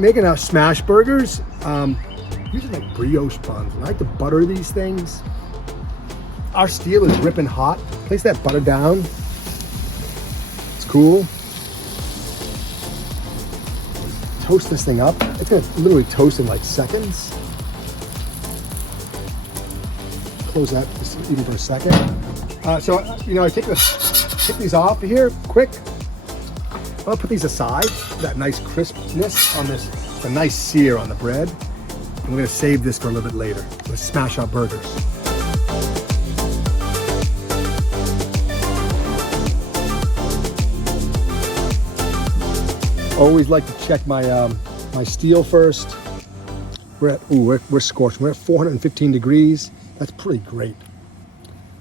making smash burgers, using like brioche buns. And I like to butter these things. Our steel is ripping hot. Place that butter down. It's cool. Toast this thing up. It's gonna literally toast in like seconds. Close that just even for a second. So I take these off here quick. I'll put these aside. That nice crispness on this, a nice sear on the bread. And we're gonna save this for a little bit later. Let's smash our burgers. Always like to check my my steel first. We're scorched. We're at 415 degrees. That's pretty great.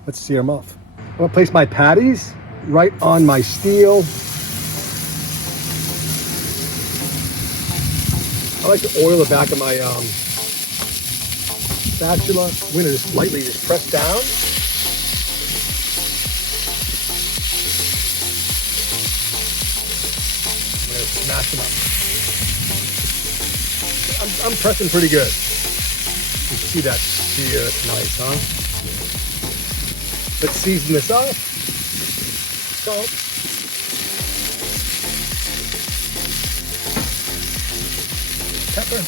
Let's sear them off. I'm gonna place my patties right on my steel. I like to oil the back of my spatula. We're gonna just lightly press down. I'm gonna smash them up. I'm pressing pretty good. You see that sear? That's nice, huh? Let's season this up. Salt. Pepper.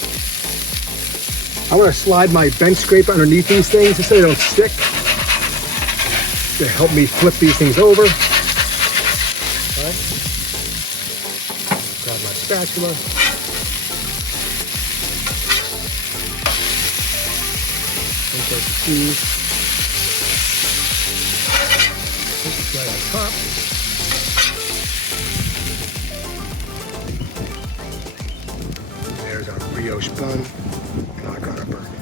I want to slide my bench scraper underneath these things just so they don't stick. To help me flip these things over. All right. Grab my spatula. Insert the cheese. This is right on top. There's our brioche bun. Now I got our burger.